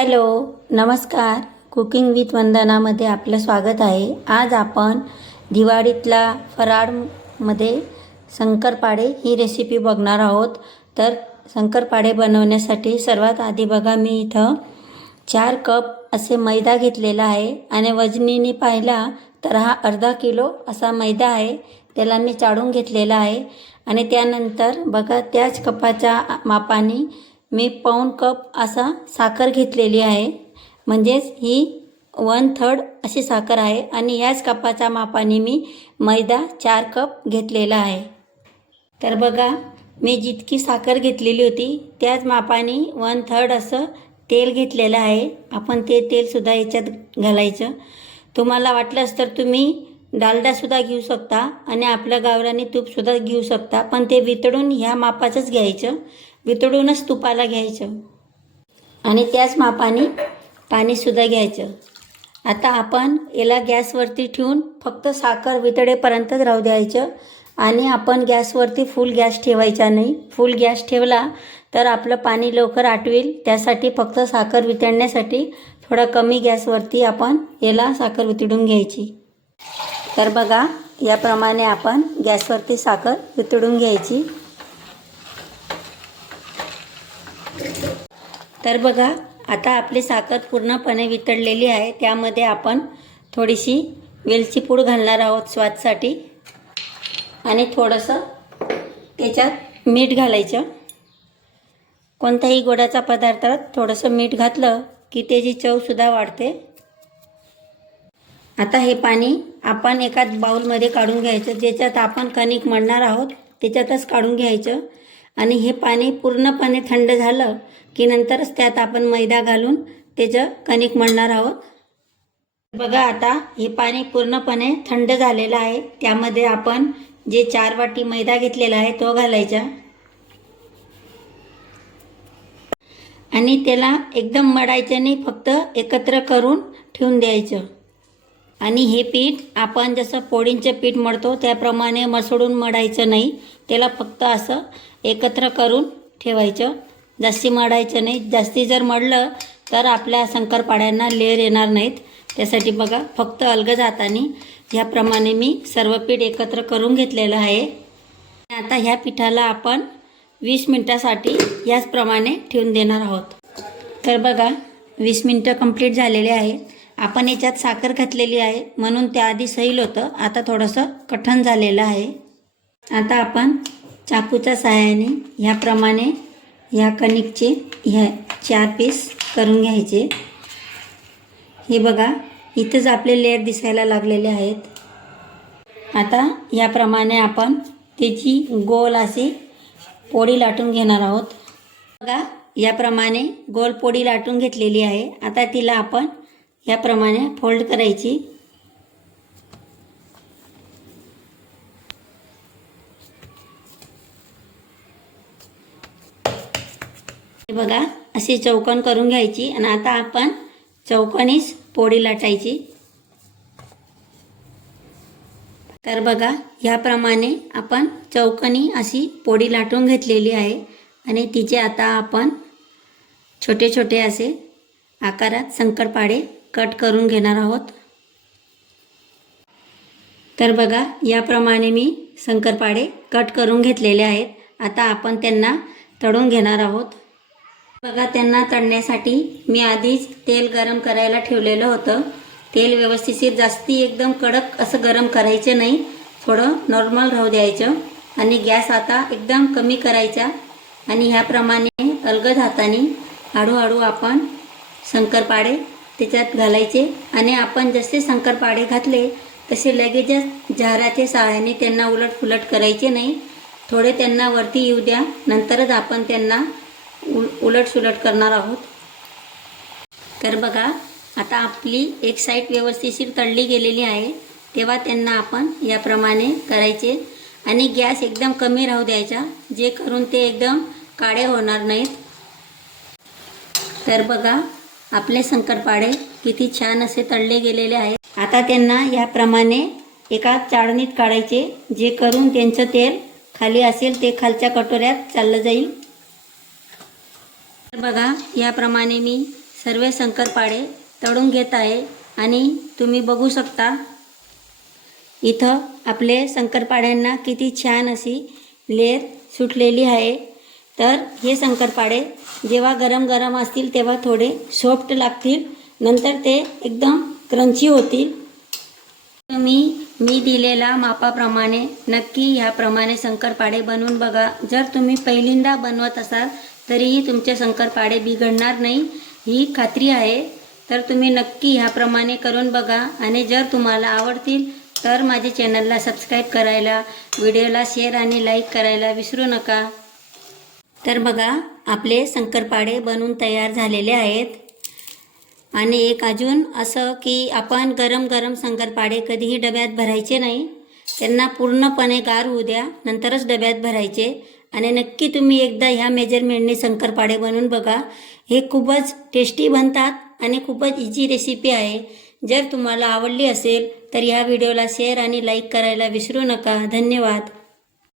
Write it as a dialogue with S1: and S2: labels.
S1: Hello नमस्कार. Cooking with वंदनामध्ये आपलं स्वागत आहे. आज आपण दिवाळीतला फराळमध्ये शंकरपाळे ही रेसिपी बघणार आहोत. तर शंकरपाळे बनवण्यासाठी सर्वात आधी बघा मी इथं चार कप असे मैदा घेतलेला आहे आणि वजनीने पाहिला तर हा अर्धा किलो असा मैदा आहे. त्याला मी चाळून घेतलेला आहे. आणि त्यानंतर बघा त्याच कपाच्या मापाने मी पाऊण कप असा साखर घेतलेली आहे. म्हणजेच ही वन थर्ड अशी साखर आहे आणि याच कपाच्या मापाने मी मैदा चार कप घेतलेला आहे. तर बघा मी जितकी साखर घेतलेली होती त्याच मापाने वन थर्ड असं तेल घेतलेलं आहे. आपण ते तेलसुद्धा याच्यात घालायचं. तुम्हाला वाटलंच तर तुम्ही डालडासुद्धा घेऊ शकता आणि आपल्या गावरानी तूपसुद्धा घेऊ शकता पण ते वितळून ह्या मापाचंच घ्यायचं. वितळूनच तुपाला घ्यायचं. आणि त्याच मापाने पाणीसुद्धा घ्यायचं. आता आपण याला गॅसवरती ठेवून फक्त साखर वितळेपर्यंतच राहू द्यायचं. आणि आपण गॅसवरती फुल गॅस ठेवायचा नाही. फुल गॅस ठेवला तर आपलं पाणी लवकर आटवेल. त्यासाठी फक्त साखर वितळण्यासाठी थोडा कमी गॅसवरती आपण याला साखर वितळून घ्यायची. तर बघा याप्रमाणे आपण गॅसवरती साखर वितळून घ्यायची. तर बघा आता आपली साखर पूर्णपणे वितळलेली आहे. त्यामध्ये आपण थोडीशी वेलची पूड घालणार आहोत स्वादसाठी. आणि थोडंसं त्याच्यात मीठ घालायचं. कोणत्याही गोडाचा पदार्थात थोडंसं मीठ घातलं की त्याची चवसुद्धा वाढते. आता हे पाणी आपण एकाच बाऊलमध्ये काढून घ्यायचं. ज्याच्यात आपण कणिक मळणार आहोत त्याच्यातच काढून घ्यायचं. आणि हे पाणी पूर्णपणे थंड झालं की नंतरच त्यात आपण मैदा घालून त्याचं कणिक मळणार आहोत. बघा आता हे पाणी पूर्णपणे थंड झालेलं आहे. त्यामध्ये आपण जे चार वाटी मैदा घेतलेला आहे तो घालायचा. आणि त्याला एकदम मडायचं नाही फक्त एकत्र करून ठेवून द्यायचं. आणि हे पीठ आपण जसं पोळींचं पीठ मळतो त्याप्रमाणे मसळून मडायचं नाही. त्याला फक्त असं एकत्र करून ठेवायचं. जास्ती मडायचं नाही. जास्ती जर मळलं तर आपल्या शंकरपाड्यांना लेअर येणार नाहीत. त्यासाठी बघा फक्त अलगद हाताने ह्याप्रमाणे मी सर्व पीठ एकत्र करून घेतलेलं आहे. आता ह्या पिठाला आपण वीस मिनटासाठी याचप्रमाणे ठेवून देणार आहोत. तर बघा वीस मिनटं कंप्लीट झालेले आहे आपण याच्यात साखर घातलेली आहे. म्हणून त्याआधी सैल होतं. आता थोडंसं कठण झालेलं आहे. आता आपण चाकूच्या सहाय्याने ह्याप्रमाणे ह्या कणिकचे ह्या चार पीस करून घ्यायचे. हे बघा इथंच आपले लेअर दिसायला लागलेले आहेत. आता याप्रमाणे आपण त्याची गोल अशी पोळी लाटून घेणार आहोत. बघा याप्रमाणे गोल पोळी लाटून घेतलेली आहे. आता तिला आपण याप्रमाणे फोल्ड करायची. हे बघा अशी चौकन करून घ्यायची आणि आता आपण चौकनीच पोळी लाटायची. तर बघा ह्याप्रमाणे आपण चौकनी अशी पोळी लाटून घेतलेली आहे आणि तिचे आता आपण छोटे छोटे असे आकारात संकटपाडे कट करून घेणार आहोत. तर बघा याप्रमाणे मी शंकरपाळे कट करून घेतलेले आहेत. आता आपण त्यांना तळून घेणार आहोत. बघा त्यांना तळण्यासाठी मी आधीच तेल गरम करायला ठेवलेलं होतं. तेल व्यवस्थित जास्ती एकदम कडक असं गरम करायचं नाही. थोडं नॉर्मल राहू द्यायचं. आणि गॅस आता एकदम कमी करायचा. आणि ह्याप्रमाणे अलगद हाताने हळूहळू आपण शंकरपाळे त्याच्यात घालायचे आणि आपण जसे शंकरपाळे घातले तसे लगेचच झाराच्या सहाय्याने त्यांना उलट फुलट करायचे नाही. थोडे त्यांना वरती येऊ द्या नंतरच आपण त्यांना उल उलटसुलट करणार आहोत. तर बघा आता आपली एक साईड व्यवस्थिशीर तळली गेलेली आहे तेव्हा त्यांना आपण याप्रमाणे करायचे. आणि गॅस एकदम कमी राहू द्यायचा जे करून ते एकदम काळे होणार नाहीत. तर बघा आपले शंकरपाळे किती छान असे तळले गेलेले आहेत. आता त्यांना याप्रमाणे एका चाळणीत काढायचे. जे करून त्यांचं तेल खाली असेल ते खालच्या कटोऱ्यात चाललं जाईल. तर बघा याप्रमाणे मी सर्व शंकरपाळे तळून घेत आहे आणि तुम्ही बघू शकता इथं आपले शंकरपाड्यांना किती छान अशी लेअर सुटलेली आहे. तर हे शंकरपाळे जेव्हा गरम गरम असतील तेव्हा थोडे सॉफ्ट लागतील. नंतर ते एकदम क्रंची होतील. तुम्ही मी दिलेला मापाप्रमाणे नक्की ह्याप्रमाणे शंकरपाळे बनवून बघा. जर तुम्ही पहिल्यांदा बनवत असाल तरीही तुमचे शंकरपाळे बिघडणार नाही. ही खात्री आहे. तर तुम्ही नक्की ह्याप्रमाणे करून बघा. आणि जर तुम्हाला आवडतील तर माझ्या चॅनलला सबस्क्राईब करायला व्हिडिओला शेअर आणि लाईक करायला विसरू नका. तर बघा आपले शंकरपाडे बनून तयार झालेले आहेत. आणि एक अजून असं की आपण गरम गरम शंकरपाडे कधीही डब्यात भरायचे नाही. त्यांना पूर्णपणे गार होऊ द्या नंतरच डब्यात भरायचे. आणि नक्की तुम्ही एकदा ह्या मेजरमेंटने शंकरपाडे बनवून बघा. हे खूपच टेस्टी बनतात आणि खूपच इझी रेसिपी आहे. जर तुम्हाला आवडली असेल तर ह्या व्हिडिओला शेअर आणि लाईक करायला विसरू नका. धन्यवाद.